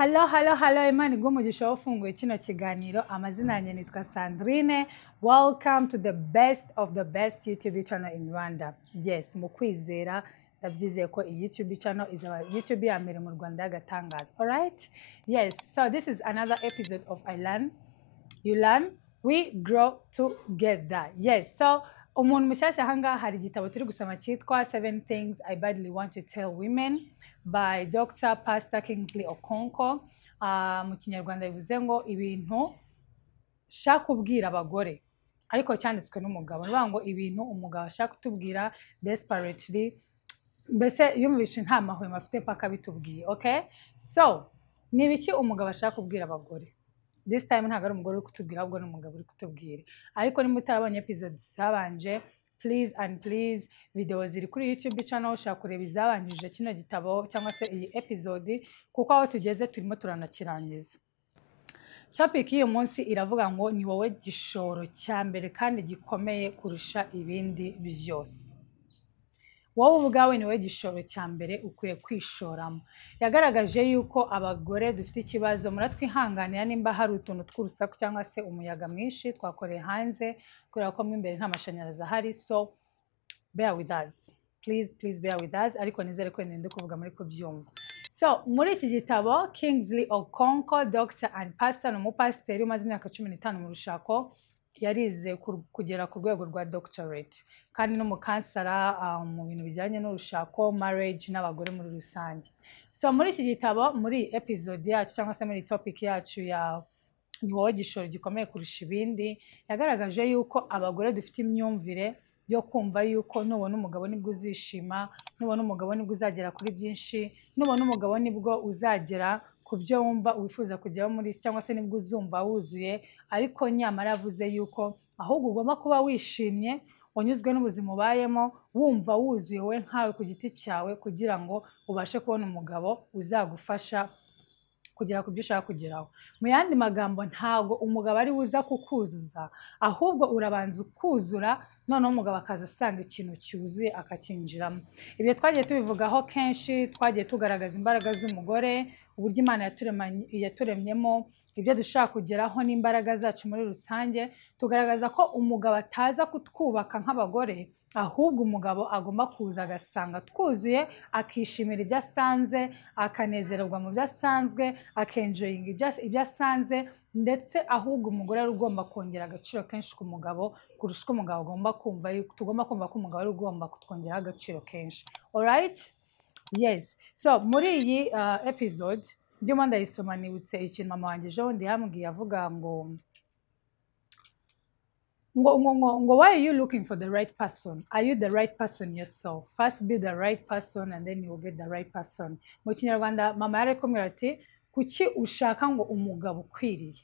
Hello, Imana igumugisha wafunguye kino kiganiro. Amazina yanjye nitwa Sandrine. Welcome to the best of the best YouTube channel in Rwanda. Yes, mu kwizera ndabyizeye ko iyi YouTube channel izaba YouTube ya mbere mu Rwanda y'agatangaza. Alright? Yes, so this is another episode of I Learn, You Learn, We Grow Together. Yes, so umuntu mushyashya hanga hari igitabo turi gusoma cyitwa 7 Things I Badly Want to Tell Women by Dr. Pastor Kingsley Okonkwo. Mu kinyarwanda bivuze ngo ibintu shaka kubwira abagore, ariko cyanditswe n'umugabo. Nivuga ngo ibintu umugabo ashaka kutubwira desperately, mbese yumvishe nta mahwemo afite paka bitubwiye. Okay, so ni ibiki umugabo ashaka kubwira abagore? This time ntabwo ari umugore uri kutubwira, ahubwo ni umugabo uri kutubwira. Ariko nimba utarabonye episodes zabanje, please and please, video ziri kuri YouTube channel, ushaka kureba izabanjije kino gitabo cyangwa se iyi episode, kuko aho tugeze turimo turanakirangiza. Topic y'uyu munsi iravuga ngo ni wowe gishoro cya mbere kandi gikomeye kurusha ibindi byose. Wowe ubwawe ni wowe gishoro cya mbere ukwiye kwishoramo. Yagaragaje yuko abagore dufite ikibazo, muratwihanganira nimba hari utuntu tw'urusaku cyangwa se umuyaga mwinshi twakoreye hanze kubera ko mo imbere nta mashanyarazi ahari, so bear with us, please bear with us, ariko nizere ko ndi kuvuga muri kubyumva. So muri iki gitabo Kingsley Okonkwo, Dr. and Pastor, umupasiteri umaze imyaka 15 mu rushako, yarize kugera ku rwego rwa doctorate, kandi n'umukansara mu bintu bijyanye n'urushako, marriage n'abagore muri rusange. So muri iki gitabo, muri episode yacu cyangwa se muri topic yacu ya ni wowe gishoro gikomeye kurusha ibindi, yagaragaje yuko abagore dufite imyumvire yo kumva yuko nubona umugabo nibwo uzishima, nubona umugabo nibwo uzagera kuri byinshi, nubona umugabo nibwo uzagera ku byo wumva wifuza kujyaho muri cyangwa se nibwo uzumva wuzuye. Ariko nyamara yavuze yuko ahubwo ugomba kuba wishimye, wanyuzwe n'ubuzima ubayemo, wumva wuzuye we nkawe ku giti cyawe, kugira ngo ubashe kubona umugabo uzagufasha kugera ku byo ushaka kugeraho. Mu yandi magambo, ntago umugabo ari uza kukuzuza, ahubwo urabanza ukuzura, noneho umugabo akaza asanga ikintu cyuzuye akakinjiramo. Ibyo twagiye tubivugaho kenshi, twagiye tugaragaza imbaraga z'umugore, uburyo Imana yaturemyemo, ibyo dushaka kugeraho n'imbaraga zacu muri rusange. Tugaragaza ko umugabo ataza kutwubaka nk'abagore, ahubwo umugabo agomba kuza agasanga twuzuye, akishimira ibyo asanze, akanezererwa mu byo asanzwe, akenjoyinga ibyo asanze, ndetse ahubwo umugore ari ugomba kongera agaciro kenshi ku mugabo kurusha uko umugabo agomba kumva. Tugomba kumva ko umugabo ari ugomba kutwongeraho agaciro kenshi. Alright? Yes. So muri iyi episode ndimo ndayisoma, nibutse ikintu mama wanjye ejo ndi yambwiye, avuga ngo why are you looking for the right person? Are you the right person yourself? First be the right person and then you will get the right person. Mu kinyarwanda mama yari kumwira ati, kuki ushaka ngo umugabo ukwiriye?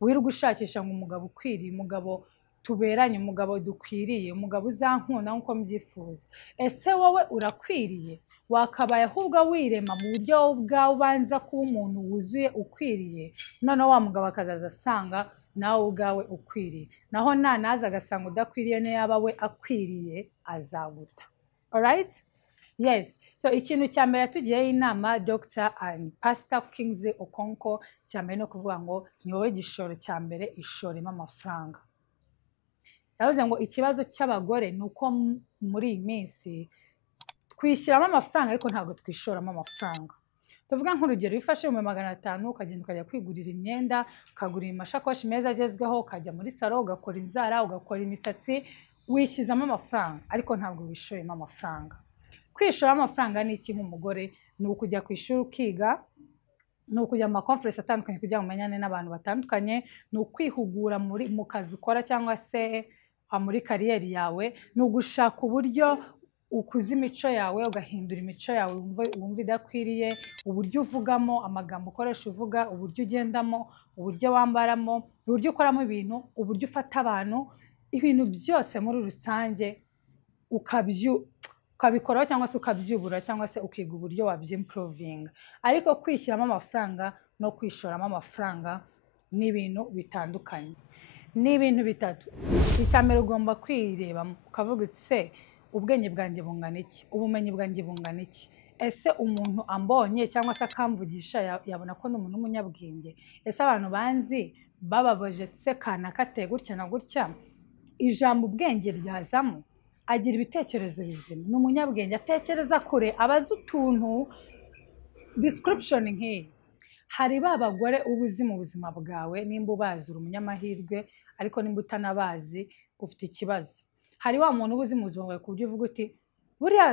Wirirwa ushakisha ngo umugabo ukwiriye, umugabo tuberanye, umugabo dukwiriye, umugabo uzankunda nkuko mbyifuza. Ese wowe urakwiriye? Wakabaye ahubwo wirema mu buryo bwawe, ubanza kuba umuntu wuzuye ukwiriye, none wa mugabo akazaza asanga nawe ubwawe ukwiriye. Naho naza agasanga udakwiriye, ne yaba we akwiriye azaguta. Alright? Yes. So ikintu cya mbere tugiyeho inama Dr. and Pastor Kingsley Okonkwo, cya mbere no kuvuga ngo ni wowe gishoro cya mbere, ishoremo amafaranga. Yavuze ngo ikibazo cy'abagore ni uko muri iyi minsi twishyiramo amafaranga ariko ntabwo twishoramo amafaranga. Tuvuga nk'urugero, ifashe 500 ukagenda ukajya kwigurira imyenda, ukagurira amashakoshi meza agezweho, ukajya muri salo, ugakora inzara, ugakora imisatsi, wishyizamo amafaranga ariko ntabwo wishoyemo amafaranga. Kwishoramo amafaranga ni iki nk'umugore? Ni ukujya ku ishuri ukiga, ni ukujya mu makonferensi atandukanye kugira ngo umenyane n'abantu batandukanye, ni ukwihugura mu kazi ukora cyangwa se muri kariyeri yawe, ni ugushaka uburyo ukuza imico yawe, ugahindura imico yawe wumva idakwiriye, uburyo uvugamo, amagambo ukoresha uvuga, uburyo ugendamo, uburyo wambaramo, uburyo ukoramo ibintu, uburyo ufata abantu, ibintu byose muri rusange ukabikoraho cyangwa se ukabyubura cyangwa se ukiga uburyo wabyimprovinga. Ariko kwishyiramo amafaranga no kwishoramo amafaranga ni ibintu bitandukanye, ni ibintu bitatu. Icya mbere ugomba kwireba ukavuga uti, se ubwenge bwanjye bungana iki? Ubumenyi bwanjye bungana iki? ese umuntu ambonye cyangwa se akamvugisha yabona ko n'umuntu w'umunyabwenge? Ese abantu banzi bababaje se kanaka ateye gutya na gutya, ijambo ubwenge ryazamo? Agira ibitekerezo bizima, ni umunyabwenge, atekereza kure, abaza utuntu. Description nk'iyi, hari ba bagore uba uzi mu buzima bwawe, nimba ubazi uri umunyamahirwe, ariko nimba utanabazi ufite ikibazo. Hari wa muntu uba uzi mu buzima bwawe ku buryo uvuga uti buriya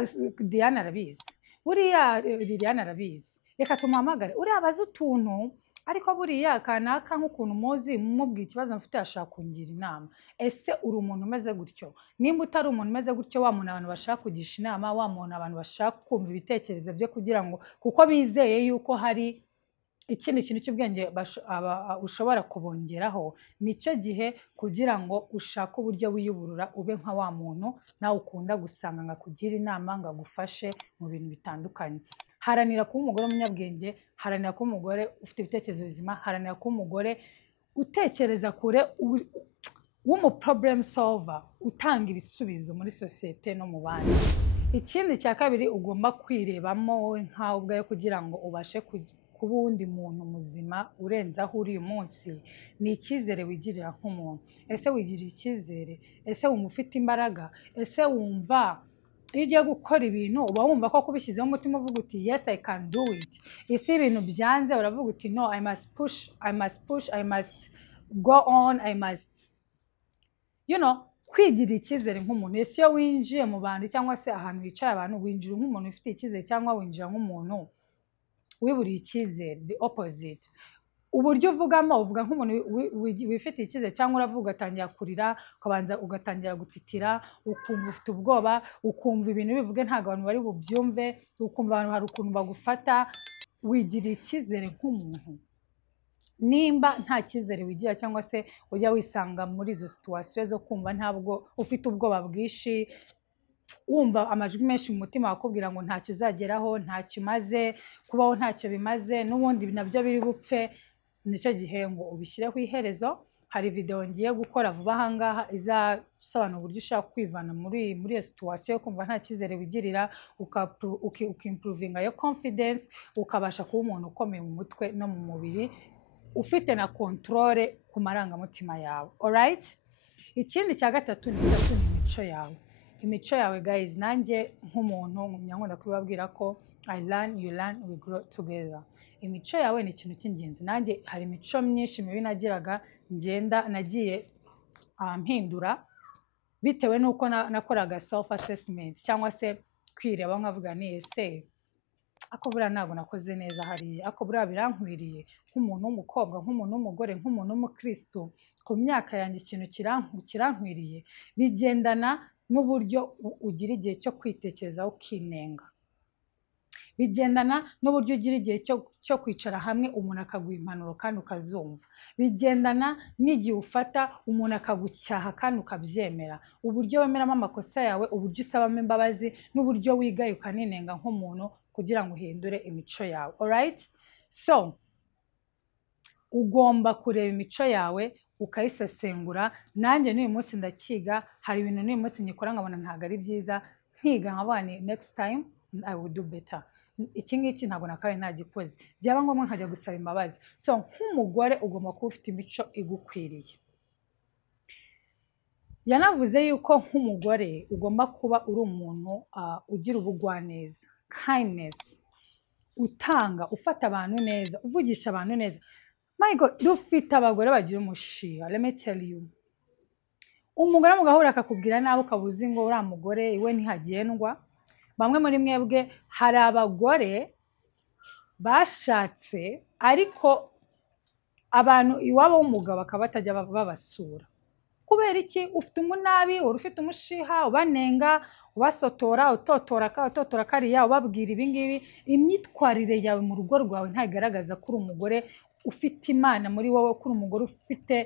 Diana arabizi, buriya Liliane arabizi, reka tumuhamagare, uriya abaza utuntu, ariko buriya kanaka nk'ukuntu muzi mumubwiye ikibazo mufite ashaka kungira inama. Ese uri umuntu umeze gutyo? Nimba utari umuntu umeze gutyo, wa muntu abantu bashaka kugisha inama, wa muntu abantu bashaka kumva ibitekerezo bye kugira ngo kuko bizeye yuko hari ikindi kintu cy'ubwenge ushobora kubongeraho, nicyo gihe kugira ngo ushake uburyo wiyuburura ube nka wa muntu nawe ukunda gusanga ngo akugira inama, ngo agufashe mu bintu bitandukanye. Haranira kuba umugore w'umunyabwenge, haranira kuba umugore ufite ibitekerezo bizima, haranira kuba umugore utekereza kure, w'umu problem solver, utanga ibisubizo muri sosiyete no mu bandi. Ikindi cya kabiri ugomba kwirebamo wowe nkawe ubwawe kugira ngo ubashe kuba uwundi muntu muzima urenze aho uri uyu munsi, ni icyizere wigirira nk'umuntu. Ese wigirira icyizere? Ese wumva ufite imbaraga? Ese wumva iyo ugiye gukora ibintu uba wumva ko kubishyizeho umutima uvuga uti yes I can do it? Ese ibintu byanze uravuga uti no, I must push, I must go on, I must kwigirira icyizere nk'umuntu. Ese iyo winjiye mu bantu cyangwa se ahantu hicaye abantu, winjira nk'umuntu ufite icyizere cyangwa winjira nk'umuntu wiburiye icyizere? The opposite. Uburyo uvugamo uvuga nk'umuntu wifitiye icyizere, cyangwa uravuga ugatangira kurira, ukabanza ugatangira gutitira, ukumva ufite ubwoba, ukumva ibintu bivuge ntabwo abantu bari bubyumve, ukumva abantu hari ukuntu bagufata. Wigirira icyizere nk'umuntu. Nimba nta cyizere wigira cyangwa se ujya wisanga muri izo situwasiyo zo kumva ntabwo ufite ubwoba bwinshi, wumva amajwi menshi mu mutima wakubwira ngo ntacyo uzageraho, ntacyo umaze, kubaho ntacyo bimaze, n'ubundi nabyo biri bupfe, nicyo gihe ngo ubishyireho iherezo. Hari video ngiye gukora vuba aha ngaha izasobanura uburyo ushaka kwivana muri iyo situwasiyo yo kumva nta cyizere wigirira, ukimprovinga yo confidence, ukabasha kuba umuntu ukomeye mu mutwe no mu mubiri, ufite na controle ku marangamutima yawe. Alright? Ikindi cya gatatu ni imico yawe. Imico yawe guys, nanjye nk'umuntu nkunda kubabwira ko I learn, you learn, we grow together. Imico yawe ni ikintu cy'ingenzi. Nanjye hari imico myinshi mibi nagiraga, nagiye mpindura bitewe n'uko nakoraga self assessment cyangwa se kwireba nkavuga ni ese ako buriya ntabwo nakoze neza hariya, ako buriya birankwiriye nk'umuntu w'umukobwa, nk'umuntu w'umugore, nk'umuntu w'umukristo, ku myaka yanjye ikintu kirankwiriye. Bigendana n'uburyo ugira igihe cyo kwitekerezaho ukinenga, bigendana n'uburyo ugira igihe cyo kwicara hamwe umuntu akaguha impanuro kandi ukazumva, bigendana n'igihe ufata umuntu akagucyaha kandi ukabyemera, uburyo wemeramo amakosa yawe, uburyo usabamo imbabazi, n'uburyo wigaye ukaninenga nk'umuntu kugira ngo uhindure imico yawe. Alright? So ugomba kureba imico yawe ukayisesengura. Nanjye n'uyu munsi ndakiga, hari ibintu n'uyu munsi nyikora nkabona ntabwo ari byiza, nkiga nkavuga ni next time I will do better. Iki ngiki ntabwo nakabaye ntagikoze, byaba ngombwa nkajya gusaba imbabazi. So nk'umugore ugomba kuba ufite imico igukwiriye. Yanavuze yuko nk'umugore ugomba kuba uri umuntu ugira ubugwaneza, kindness, utanga, ufata abantu neza, uvugisha abantu neza. My God, dufite abagore bagira umushiha. Let me tell you. Umugore mugahura akakubwira nabi ukabuzi ngo uriya mugore iwe ntihagendwa. Bamwe muri mwebwe hari abagore bashatse ariko abantu iwabo w'umugabo bakaba batajya babasura. Kubera iki? Ufite umunabi, uri ufite umushiha, ubanenga, ubasotora, utotora kariya, ubabwira ibingibi. Imyitwarire yawe mu rugo rwawe ntagaragaza ko uri umugore ufite Imana muri wowe, ko uri umugore ufite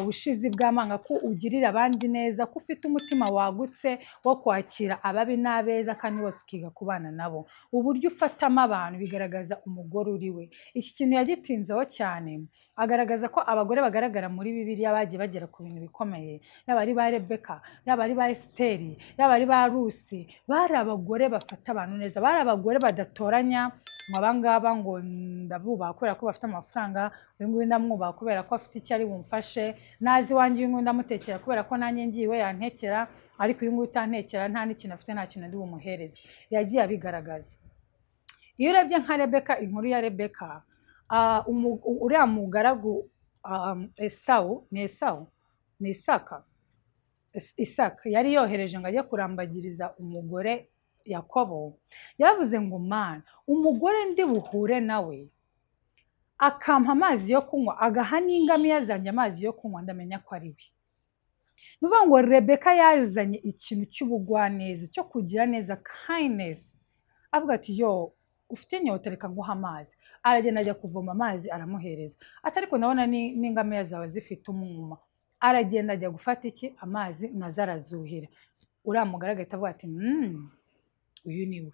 ubushizi bw'amanga, ko ugirira abandi neza, ko ufite umutima wagutse wo kwakira ababi n'abeza kandi bose ukiga kubana nabo. Uburyo ufatamo abantu bigaragaza umugore uri we. Iki kintu yagitinzeho cyane, agaragaza ko abagore bagaragara muri Bibiliya bagiye bagera ku bintu bikomeye, yaba ari ba Rebeka, yaba ari ba Esiteri, yaba ari ba Rusi, bari abagore bafata abantu neza, bari abagore badatoranya ngo abangaba ngo ndabubaha kubera ko bafite amafaranga, uyu nguyu ndamwubaha kubera ko afite icyo ari bumfashe, nazi iwanjye uyu nguyu ndamutekera kubera ko nanjye ngiwe yantekera, ariko uyu nguyu utantekera nta n'ikintu afite, nta kintu ndi bumuhereze. Yagiye abigaragaza. Iyo urebye nka Rebeka, inkuru ya Rebeka, uriya mugaragu Esawu, ni Isaka yari yohereje ngo ajye kurambagiriza umugore Yakobo. Yaravuze ngo mana, umugore ndi buhure nawe akampa amazi yo kunywa, agaha n'ingamiya zanjye amazi yo kunywa, ndamenya ko ari we. Ni ukuvuga ngo Rebeka yazanye ikintu cy'ubugwaneza, cyo kugira neza, kindness. Avuga ati yo, ufite inyota reka nguha amazi. Aragenda ajya kuvoma amazi aramuhereza. Ati ariko ndabona n'ingamiya zawe zifite umwuma. Aragenda ajya gufata iki? Amazi, nazo arazuhira. Uriya mugore agahita avuga ati uyu ni we.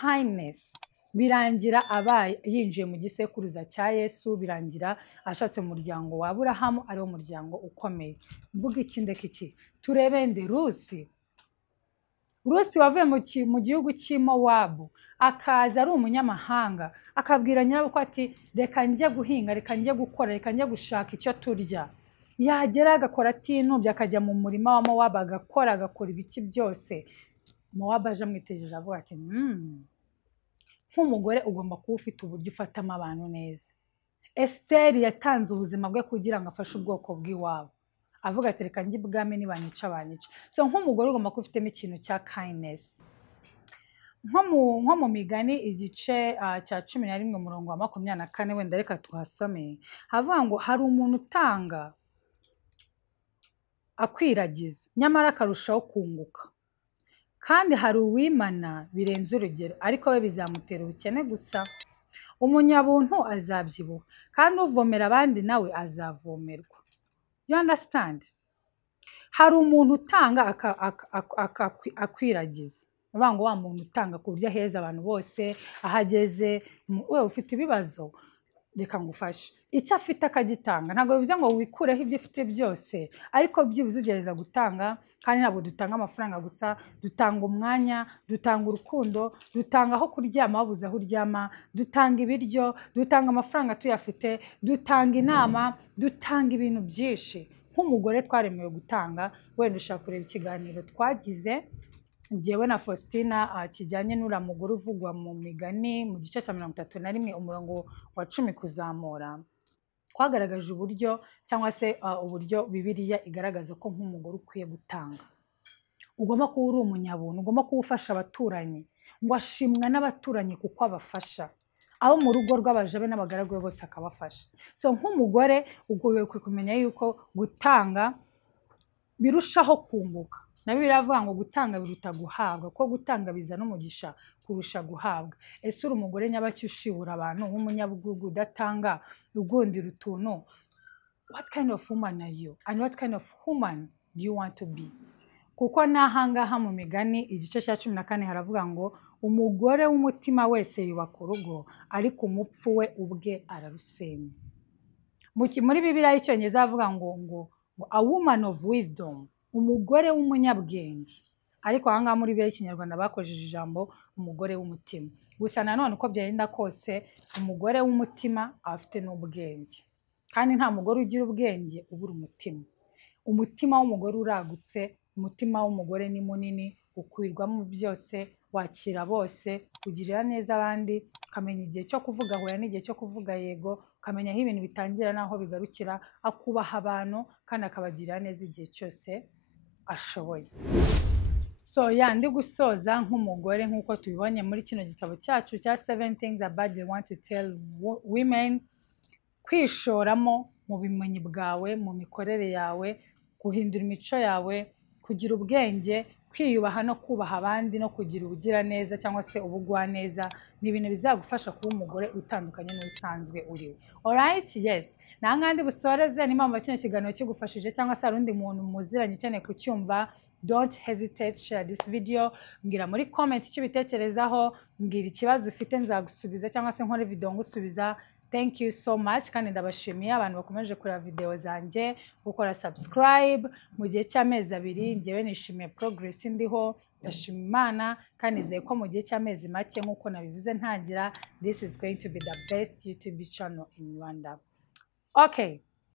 Kindness. Birangira abaye yinjiye mu gisekuruza cya Yesu, birangira ashatse mu muryango wa Aburahamu, ariwo muryango ukomeye. Mvuga iki ndeka iki? Turebe nde Rusi. Rusi wavuye mu gihugu cy'i Mowabu, akaza ari umunyamahanga, akabwira nyirabukwe ati reka njye guhinga, reka njye gukora, reka njye gushaka icyo turya. Yagera agakora atinubye, akajya mu murima wa Mowabu agakora ibiki byose. Mowabu aje amwitegereje avuga ati nk'umugore ugomba kuba ufite uburyo ufatamo abantu neza. Esiteri yatanze ubuzima bwe kugira ngo afashe ubwoko bw'iwabo. Avuga ati reka njye ibwami nibanyica banyica. So nk'umugore ugomba kuba ufitemo ikintu cya kindness. Nko mu Migani igice cya 11 umurongo wa 24, wenda reka tuhasome. Havuga ngo hari umuntu utanga akwiragiza, nyamara akarushaho kunguka. Kandi hari uwimana birenze urugero, ariko we bizamutera ubukene gusa. Umunyabuntu azabyibuha, kandi uvomera abandi nawe azavomerwa. You understand? Hari umuntu utanga akwiragiza. Uvuga ngo wa muntu utanga ku buryo aheza abantu bose, ahageze, we ufite ibibazo, reka ngufashe. Icyo afite akagitanga. Ntabwo bivuze ngo wikureho ibyo ufite byose, ariko byibuze ugerageza gutanga. Kandi ntabwo dutanga amafaranga gusa, dutanga umwanya, dutanga urukundo, dutanga aho kuryama wabuze aho uryama, dutanga ibiryo, dutanga amafaranga tuyafite, dutanga inama, dutanga ibintu byinshi. Nk'umugore twaremewe gutanga. Wenda ushaka kureba ikiganiro twagize njyewe na Faustina kijyanye n'uriya mugore uvugwa mu Migani mu gice cya 31 umurongo wa 10 kuzamura. Twagaragaje uburyo cyangwa se uburyo Bibiliya igaragaza ko nk'umugore ukwiye gutanga. Ugomba kuba uri umunyabuntu, ugomba kuba ufasha abaturanyi, ngo ashimwa n'abaturanyi kuko abafasha. Abo mu rugo rw'abajabe n'abagaragu be bose akabafasha. So nk'umugore ugoye kumenya yuko gutanga birushaho kunguka. Na Bibiliya iravuga ngo gutanga biruta guhabwa, ko gutanga bizana umugisha kurusha guhabwa. Ese uri umugore nyabaki ushibura abantu, w'umunyabugugu udatanga, ugundira utuntu? What kind of woman are you? And what kind of woman do you want to be? Kuko n'ahangaha mu Migani igice cya 14 haravuga ngo umugore w'umutima wese yubaka urugo, ariko umupfu we ubwe ararusenya. Muri Bibiliya y'Icyongereza havuga ngo a woman of wisdom, umugore w'umunyabwenge. Ariko ahangaha muri Bibiliya y'Ikinyarwanda bakojeje ijambo umugore w'umutima. Gusa nanone uko byagenda kose, umugore w'umutima afite n'ubwenge. Kandi nta mugore ugira ubwenge ubura umutima. Umutima w'umugore uragutse, umutima w'umugore ni munini, ukwirwamo byose, wakira bose, kugirira neza abandi, ukamenya igihe cyo kuvuga hoya n'igihe cyo kuvuga yego, ukamenya aho ibintu bitangira n'aho bigarukira, akubaha abantu kandi akabagirira neza igihe cyose ashoboye. So ndi gusoza nk'umugore nk'uko tubibonye muri kino gitabo cyacu cya 7 things about you want to tell women. Kwishoramo mu bimenyi bwawe, mu mikorere yawe, guhindura imico yawe, kugira ubwenge, kwiyubaha no kubaha abandi, no kugira ubugira neza cyangwa se ubugwa neza, ni ibintu bizagufasha kuba umugore utandukanye n'usanzwe uriwe. Alright, yes. Nangandi busoreze n'impamvu kino kiganiro kigufashije cyangwa se arundi muntu muziranye ukeneye kucyumva, don't hesitate, share this video. Mbwira muri comment icyo bitekerezaho, mbwira ikibazo ufite nzagusubiza cyangwa se nkore video ngusubiza. thank you so much kandi ndabashimiye abantu bakomeje kureba video zanjye gukora subscribe mu gihe cy'amezi 2 ngewe nishimiye progress ndiho ndashima Imana kandi nizeye ko mu gihe cy'amezi make nkuko nabivuze ntangira this is going to be the best YouTube channel in Rwanda. Okay,